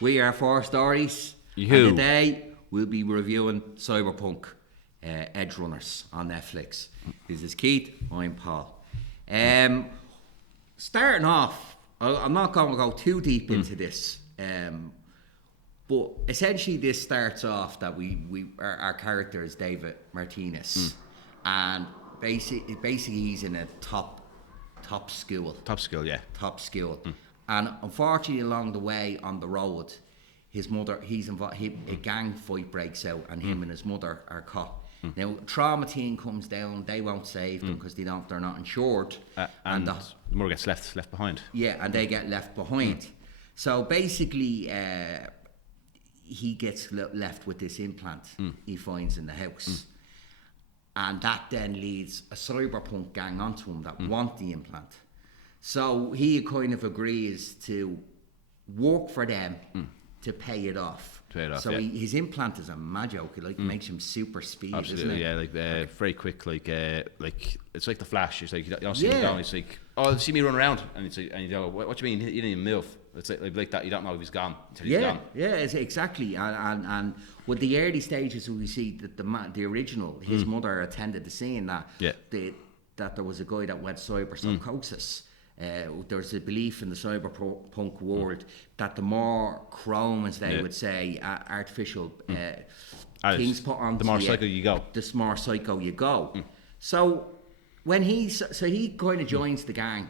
We are Four Stories. Yoo-hoo. And today we'll be reviewing Cyberpunk Edgerunners on Netflix. This is Keith, I'm Paul. Starting off, I'm not going to go too deep into this, but essentially this starts off that our character is David Martinez, and basically he's in a top school. Top skill, yeah. Top skill. And unfortunately, along the way on the road, his mother, a gang fight breaks out, and him and his mother are caught. Now, trauma team comes down. They won't save them because they're not insured, and the mother gets left behind. Yeah, and they get left behind. So basically, he gets left with this implant he finds in the house. And that then leads a cyberpunk gang onto him that want the implant. So he kind of agrees to work for them to pay it off. So his implant is a mad joke. Makes him super speed. Absolutely, isn't it? yeah. Very quick. Like it's like the Flash. It's like you don't see him down. It's like, oh, see me run around, and it's like, and you go, what do you mean? He didn't even move. It's like that. You don't know if he's gone until he's gone. Yeah, exactly. And with the early stages, we see that the original, his mother attended the scene that there was a guy that went cyberpsychosis. There's a belief in the cyberpunk world that the more chrome, as they would say, artificial things put on, the more psycho you go. The more psycho you go. So when he kind of joins the gang,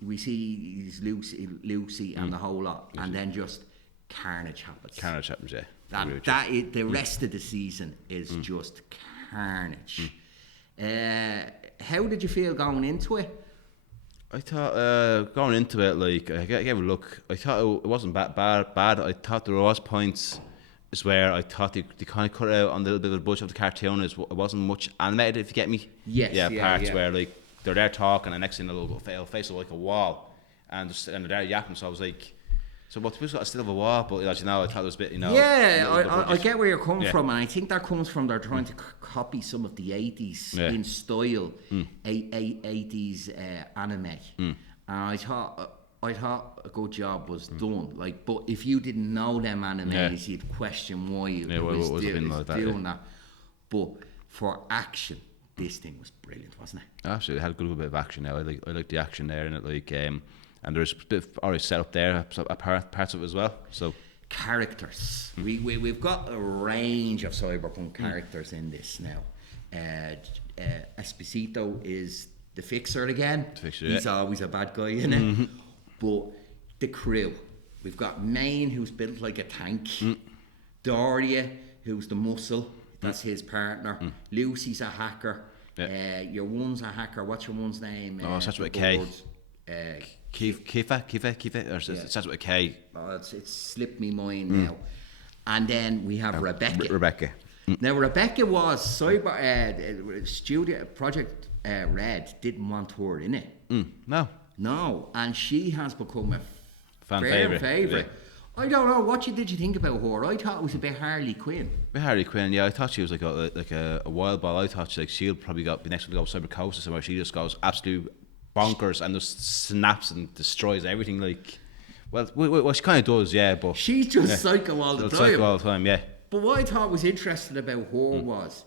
we see he's Lucy and the whole lot, and then just carnage happens. Yeah. The rest of the season is just carnage. How did you feel going into it? I thought going into it, like I gave a look. I thought it wasn't bad. I thought there was points where I thought they kind of cut out on a little bit of the budget of the cartoon. It wasn't much animated, if you get me. Yes. Parts where like they're there talking, and next thing they'll face like a wall, and they're there yapping. So I was like, so what's supposed to still have a wall? But as you know, I thought it was a bit, Yeah, I get where you're coming from, and I think that comes from they're trying to copy some of the 80s in style, 80s anime. And I thought a good job was done. Like, but if you didn't know them animes, you'd question why it was doing that. But for action, this thing was brilliant, wasn't it? Absolutely, it had a good bit of action now. I like the action there, and it like and there's a bit already set up there, parts of it as well. So characters, we've got a range of cyberpunk characters in this now. Esposito is the fixer again. He's always a bad guy, isn't it? But the crew, we've got Maine, who's built like a tank. Doria, who's the muscle, that's his partner. Lucy's a hacker. Your one's a hacker. What's your one's name? It starts with a K. Kifa, or it starts with a K. Oh, it's slipped me mind now. And then we have Rebecca. Now Rebecca was studio project Red didn't want her in it. No, and she has become a fan favorite. Yeah. I don't know. What did you think about her? I thought it was a bit Harley Quinn. Yeah. I thought she was like a wild ball. I thought she'll probably be next one to go Cyberpsychosis, where she just goes absolute bonkers and just snaps and destroys everything. Like, well, she kind of does, but she's just psycho all the time. Yeah. But what I thought was interesting about her was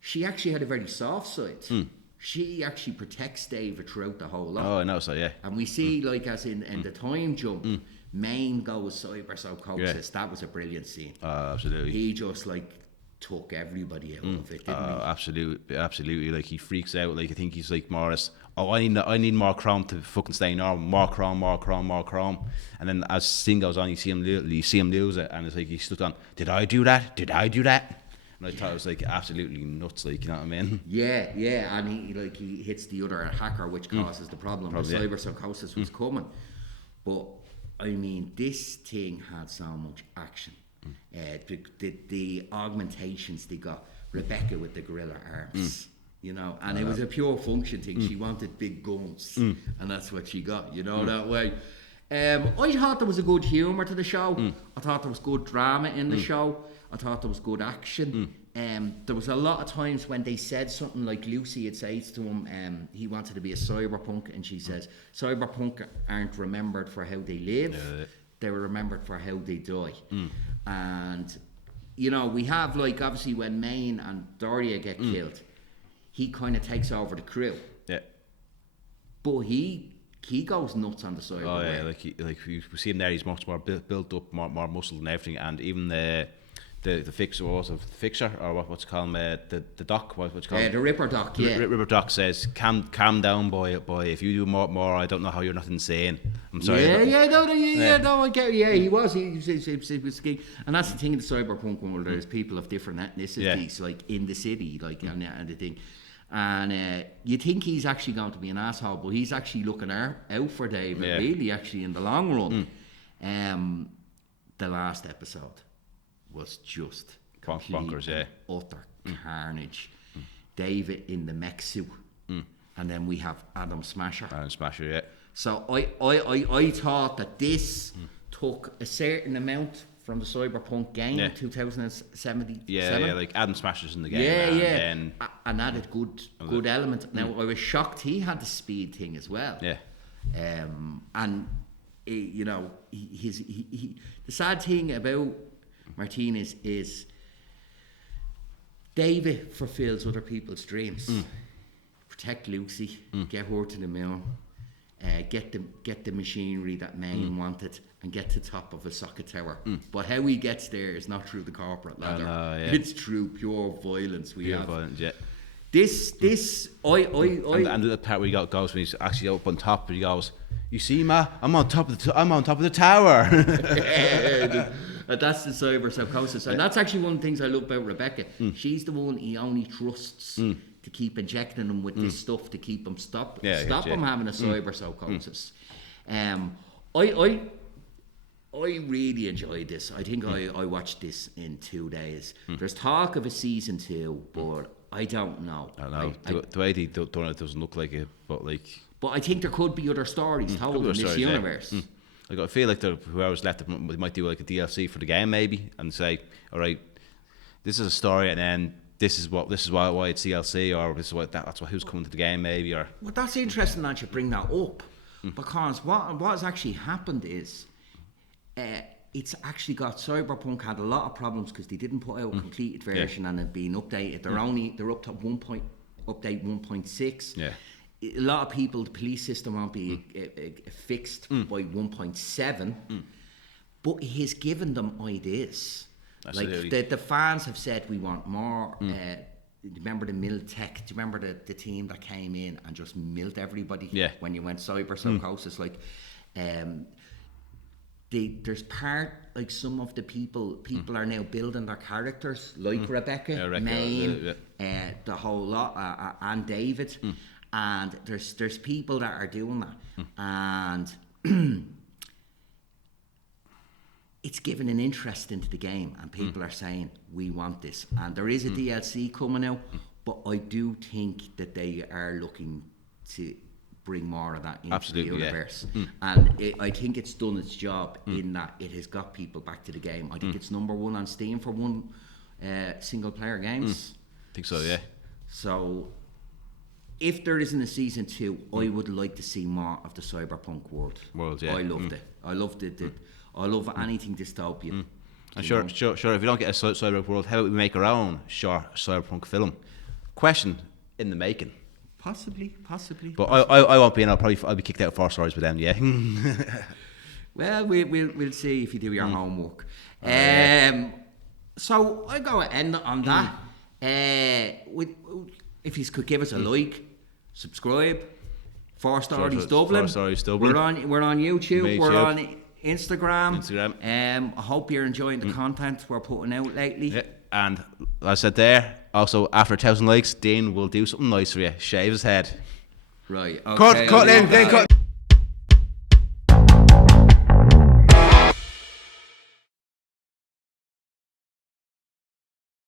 she actually had a very soft side. She actually protects David throughout the whole lot. Oh, I know, so yeah. And we see, like, as in the time jump, Maine goes cyberpsychosis. That was a brilliant scene. Absolutely. He just like took everybody out of it, didn't he? Absolutely. Like, he freaks out. Like, I think he's like more or less, I need more chrome to fucking stay normal. More chrome. And then as scene goes on, you see him lose it, and it's like he stood on. Did I do that? And I thought it was like absolutely nuts. Like, you know what I mean? Yeah. And he hits the other hacker, which causes the problem. The cyberpsychosis was coming, but I mean, this thing had so much action. The augmentations they got, Rebecca with the gorilla arms, and it was a pure function thing. She wanted big guns, and that's what she got, that way. I thought there was a good humour to the show. I thought there was good drama in the show. I thought there was good action. There was a lot of times when they said something like Lucy had said to him, he wanted to be a cyberpunk, and she says, cyberpunk aren't remembered for how they live, they were remembered for how they die. And, you know, we have, like, obviously when Maine and Doria get killed, he kind of takes over the crew. Yeah. But he goes nuts on the side. Oh yeah, like we see him there. He's much more built up, more muscle and everything. And even the fixer, fixer or what's it called, the doc, what's it called? The Ripper Doc, yeah. Ripper Doc says, calm down, boy. If you do more, I don't know how you're not insane. I'm sorry. No, I get it. Yeah, he was skiing. And that's the thing in the cyberpunk world. There's people of different ethnicities, like in the city, like and the thing. And you think he's actually going to be an asshole, but he's actually looking out for David, really, actually, in the long run. The last episode was just bonkers, utter carnage. David in the mech suit, and then we have Adam Smasher. Yeah. So I thought that this took a certain amount from the Cyberpunk game, 2070. Yeah, like Adam Smasher's in the game. And added good element. Now I was shocked he had the speed thing as well. Yeah. And you know, he the sad thing about Martinez is David fulfills other people's dreams. Protect Lucy, get her to the mill, get the machinery that Maine wanted, and get to the top of a socket tower. But how he gets there is not through the corporate ladder. It's through pure violence. This and the part where he goes when he's actually up on top, and he goes, "You see, Ma, I'm on top of the tower." That's the cyber psychosis, and that's actually one of the things I love about Rebecca. She's the one he only trusts to keep injecting him with this stuff to keep him stop him having a cyber psychosis. I really enjoyed this. I think I watched this in 2 days. There's talk of a season 2, but I don't know. I don't know. The way they done it doesn't look like it, but like. But I think there could be other stories told in this universe. Like I feel like whoever's left, they might do like a DLC for the game maybe, and say, all right, this is a story, and then this is why it's DLC, or this is who's coming to the game maybe, or. Well, that's interesting that you bring that up, because what has actually happened is. It's actually got Cyberpunk had a lot of problems because they didn't put out a completed version and it being updated. They're up to update 1.6. Yeah. A lot of people, the police system won't be fixed by 1.7, but he's given them ideas. Absolutely. Like the fans have said, we want more. Remember the Miltech? Do you remember the team that came in and just milled everybody when you went cyber psychosis? Like, there's like some of the people are now building their characters like Rebecca, Maine, the whole lot, and David, and there's people that are doing that, and it's given an interest into the game, and people are saying we want this, and there is a DLC coming out, but I do think that they are looking to bring more of that into the universe. And I think it's done its job in that it has got people back to the game. I think it's number 1 on Steam for single player games. I think so, yeah. So if there isn't a season 2, I would like to see more of the Cyberpunk world. I loved it. I loved it. I love anything dystopian. And sure, if we don't get a cyberpunk world, how about we make our own short cyberpunk film? Question in the making. Possibly. But I won't be in. I'll be kicked out of 4 stories with them. Yeah. Well, we'll see if you do your homework. So I go end on that. If you could give us a like, subscribe. 4 Stories Dublin. 4 Stories Dublin. We're on YouTube. We're on Instagram. Instagram. I hope you're enjoying the content we're putting out lately. Yeah. And as I said there, also after 1,000 likes, Dean will do something nice for you. Shave his head. Right. Okay, cut in.